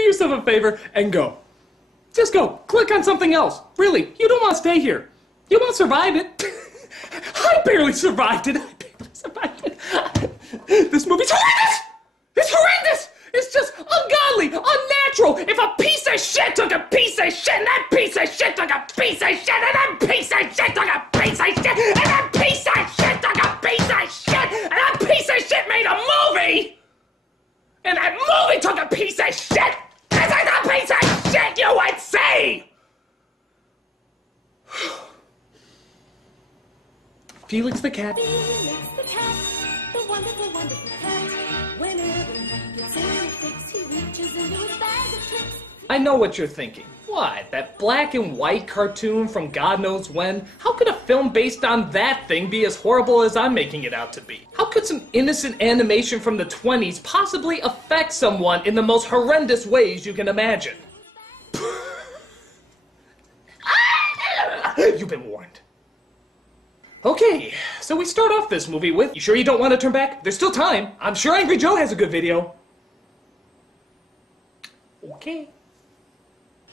do yourself a favor and go. Just go. Click on something else. Really, you don't want to stay here. You won't survive it. I barely survived it. This movie's horrendous! It's horrendous! It's just ungodly, unnatural. If a piece of shit took a piece of shit, and that piece of shit took a piece of shit, and that piece of shit took a piece of shit, and that piece of shit took a piece of shit, and that piece of shit made a movie, and that movie took a piece of shit, this is a piece of shit, you would say! Felix the cat. Felix the cat, the wonderful, wonderful cat. Whenever he gets in a fix, he reaches into his bag of tricks. I know what you're thinking. What? That black and white cartoon from God knows when? How could a film based on that thing be as horrible as I'm making it out to be? How could some innocent animation from the 20s possibly affect someone in the most horrendous ways you can imagine? You've been warned. Okay, so we start off this movie with, you sure you don't want to turn back? There's still time. I'm sure Angry Joe has a good video. Okay.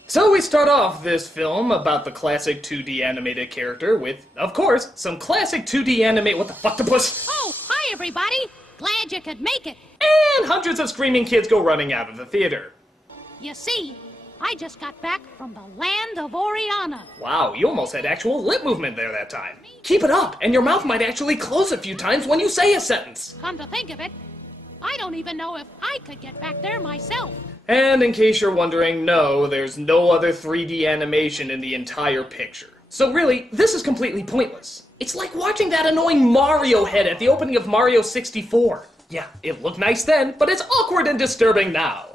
So we start off this film about the classic 2D animated character with, of course, some classic 2D animate. What the fuck, the puss? Oh, hi everybody! Glad you could make it. And hundreds of screaming kids go running out of the theater. You see, I just got back from the land of Oriana. Wow, you almost had actual lip movement there that time. Keep it up, and your mouth might actually close a few times when you say a sentence. Come to think of it, I don't even know if I could get back there myself. And in case you're wondering, no, there's no other 3D animation in the entire picture. So really, this is completely pointless. It's like watching that annoying Mario head at the opening of Mario 64. Yeah, it looked nice then, but it's awkward and disturbing now.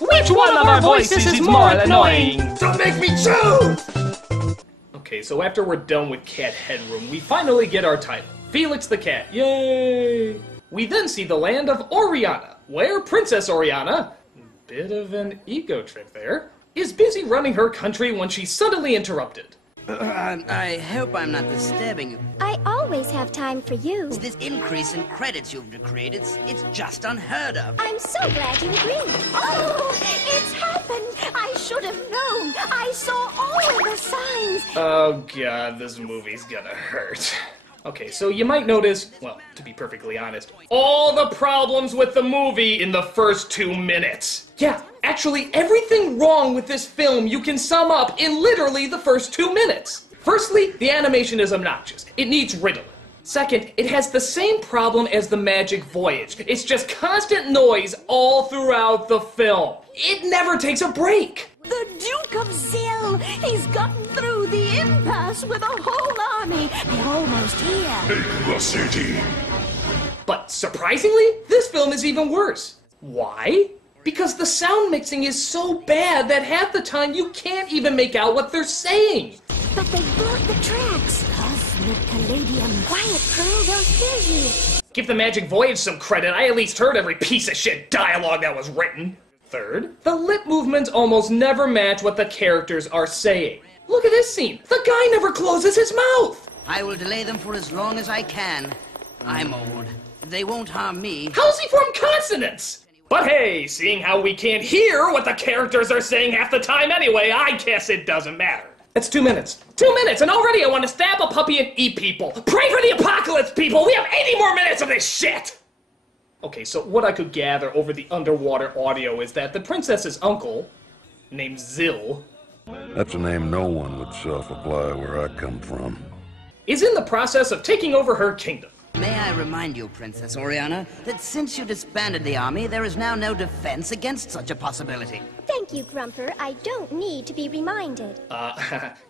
Which one of our voices is more annoying? Don't make me choose! Okay, so after we're done with Cat Headroom, we finally get our title, Felix the Cat. Yay! We then see the land of Oriana, where Princess Oriana, bit of an ego trip there, is busy running her country when she's suddenly interrupted. I hope I'm not disturbing you. I always have time for you. This increase in credits you've decreed, it's just unheard of. I'm so glad you agree. Oh, it's happened. I should have known. I saw all the signs. Oh god, this movie's gonna hurt. Okay, so you might notice, well, to be perfectly honest, all the problems with the movie in the first 2 minutes. Yeah, actually everything wrong with this film you can sum up in literally the first 2 minutes. Firstly, the animation is obnoxious. It needs riddling. Second, it has the same problem as The Magic Voyage. It's just constant noise all throughout the film. It never takes a break. The Duke of Zill. He's gotten through the impasse with a whole army. They're almost here. Take the city. But surprisingly, this film is even worse. Why? Because the sound mixing is so bad that half the time you can't even make out what they're saying. But they blocked the tracks. Cosmic Palladium. Quiet, Pearl, they'll hear you. Give The Magic Voyage some credit. I at least heard every piece of shit dialogue that was written. Third, the lip movements almost never match what the characters are saying. Look at this scene. The guy never closes his mouth. I will delay them for as long as I can. I'm old. They won't harm me. How's he form consonants? But hey, seeing how we can't hear what the characters are saying half the time anyway, I guess it doesn't matter. That's 2 minutes. 2 minutes, and already I want to stab a puppy and eat people. Pray for the apocalypse, people! We have 80 more minutes of this shit! Okay, so what I could gather over the underwater audio is that the princess's uncle, named Zill, That's a name no one would self-apply where I come from. is in the process of taking over her kingdom. May I remind you, Princess Oriana, that since you disbanded the army, there is now no defense against such a possibility. Thank you, Grumper. I don't need to be reminded.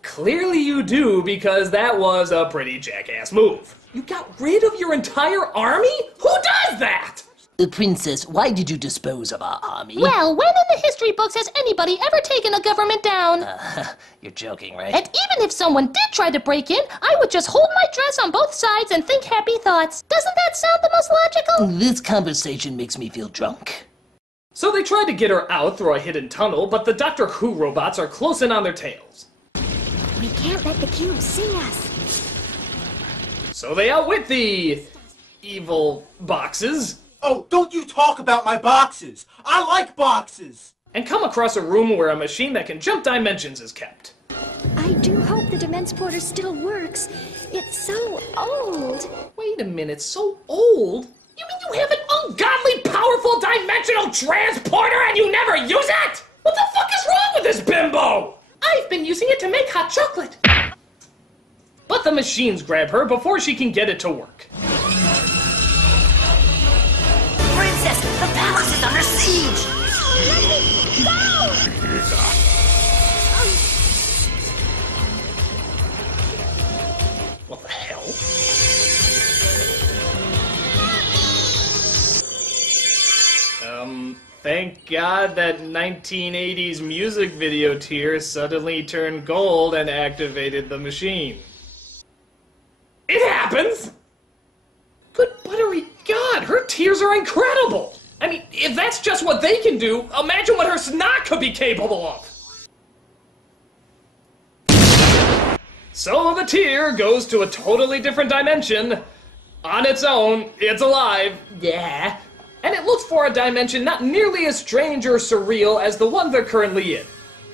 Clearly you do, because that was a pretty jackass move. You got rid of your entire army? Who does that? Princess, why did you dispose of our army? Well, when in the history books has anybody ever taken a government down? You're joking, right? And even if someone did try to break in, I would just hold my dress on both sides and think happy thoughts. Doesn't that sound the most logical? This conversation makes me feel drunk. So they tried to get her out through a hidden tunnel, but the Doctor Who robots are close in on their tails. We can't let the cube see us. So they outwit the evil boxes. Oh, don't you talk about my boxes! I like boxes! and come across a room where a machine that can jump dimensions is kept. I do hope the Dimensporter still works. It's so old. Wait a minute, so old? You mean you have an ungodly powerful dimensional transporter and you never use it? What the fuck is wrong with this bimbo? I've been using it to make hot chocolate. But the machines grab her before she can get it to work. Princess, the palace is under siege! What the hell? Thank God that 1980s music video tear suddenly turned gold and activated the machine. It happens! Good buttery God, her tears are incredible! I mean, if that's just what they can do, imagine what her snot could be capable of! So the tear goes to a totally different dimension. On its own, it's alive, yeah. And it looks for a dimension not nearly as strange or surreal as the one they're currently in.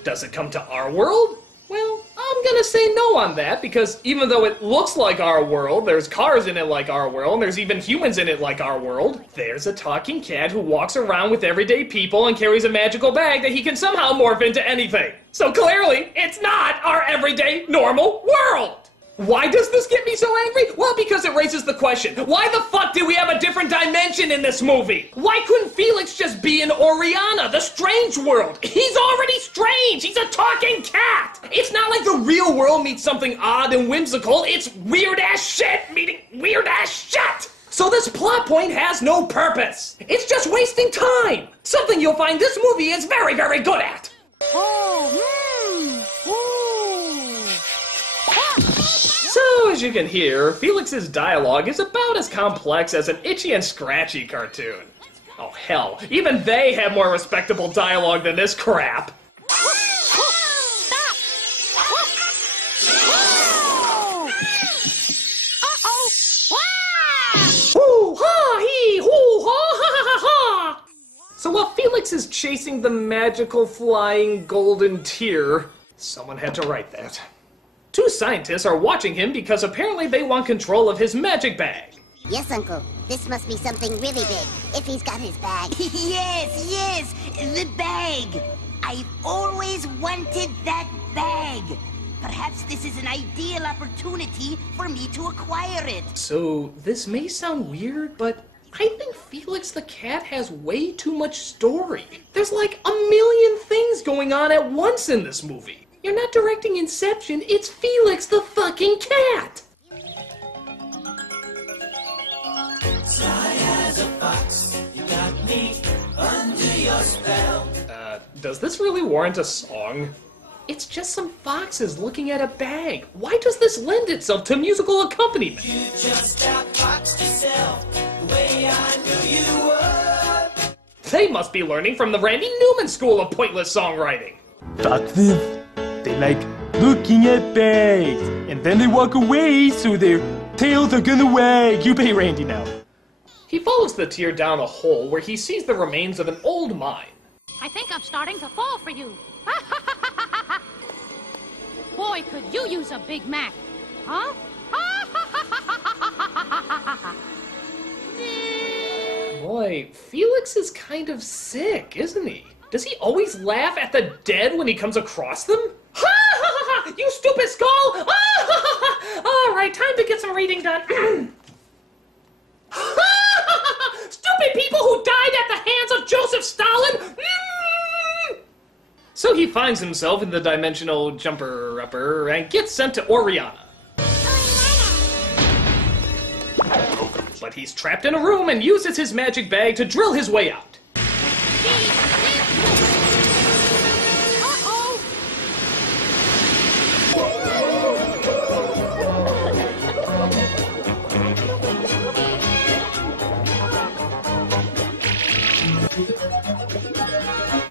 Does it come to our world? Well, I'm gonna say no on that, because even though it looks like our world, there's cars in it like our world, and there's even humans in it like our world, there's a talking cat who walks around with everyday people and carries a magical bag that he can somehow morph into anything. So clearly, it's not our everyday, normal world! Why does this get me so angry? Well, because it raises the question, why the fuck do we have a different dimension in this movie? Why couldn't Felix just be in Oriana, the strange world? He's already strange! He's a talking cat! It's not like the real world meets something odd and whimsical, it's weird-ass shit meeting weird-ass shit! So this plot point has no purpose. It's just wasting time. Something you'll find this movie is very, very good at. So, as you can hear, Felix's dialogue is about as complex as an Itchy and Scratchy cartoon. Oh hell, even they have more respectable dialogue than this crap. So while Felix is chasing the magical flying golden tear, someone had to write that. Two scientists are watching him because apparently they want control of his magic bag. Yes, Uncle. This must be something really big, if he's got his bag. Yes, the bag. I've always wanted that bag. Perhaps this is an ideal opportunity for me to acquire it. So, this may sound weird, but I think Felix the cat has way too much story. There's like a million things going on at once in this movie. You're not directing Inception, it's Felix the fucking cat! Sly as a fox, you got me under your spell. Does this really warrant a song? It's just some foxes looking at a bag. Why does this lend itself to musical accompaniment? You just outfoxed yourself the way I knew you would. They must be learning from the Randy Newman School of Pointless Songwriting. Foxes, they like looking at bags, and then they walk away so their tails are gonna wag. You pay Randy now. He follows the tear down a hole where he sees the remains of an old mine. I think I'm starting to fall for you. Boy, could you use a Big Mac, huh? Boy, Felix is kind of sick, isn't he? Does he always laugh at the dead when he comes across them? Ha ha ha ha! You stupid skull! Ah, ha, ha, ha. All right, time to get some reading done. Ha, ha, ha, ha. Stupid people who died at the hands of Joseph Stalin! So he finds himself in the dimensional jumper-upper and gets sent to Oriana. But he's trapped in a room and uses his magic bag to drill his way out.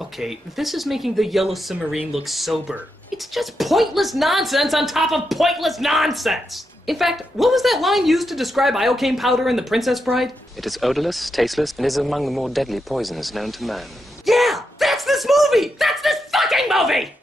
Okay, this is making the yellow submarine look sober. It's just pointless nonsense on top of pointless nonsense! In fact, what was that line used to describe iocane powder in The Princess Bride? It is odorless, tasteless, and is among the more deadly poisons known to man. Yeah! That's the this movie! That's this fucking movie!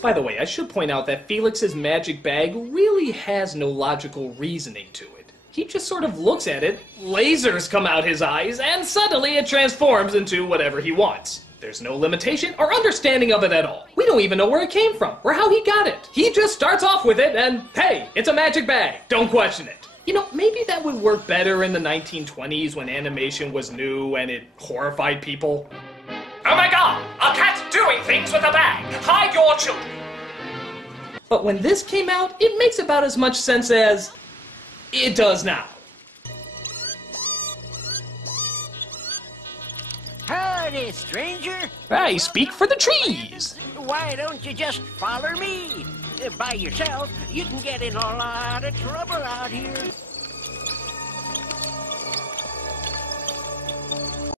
By the way, I should point out that Felix's magic bag really has no logical reasoning to it. He just sort of looks at it, lasers come out his eyes, and suddenly it transforms into whatever he wants. There's no limitation or understanding of it at all. We don't even know where it came from, or how he got it. He just starts off with it and, hey, it's a magic bag. Don't question it. You know, maybe that would work better in the 1920s when animation was new and it horrified people. Oh my god, a cat doing things with a bag. Hide your children. But when this came out, it makes about as much sense as it does now. Howdy, stranger. I speak for the trees. Why don't you just follow me? By yourself, you can get in a lot of trouble out here.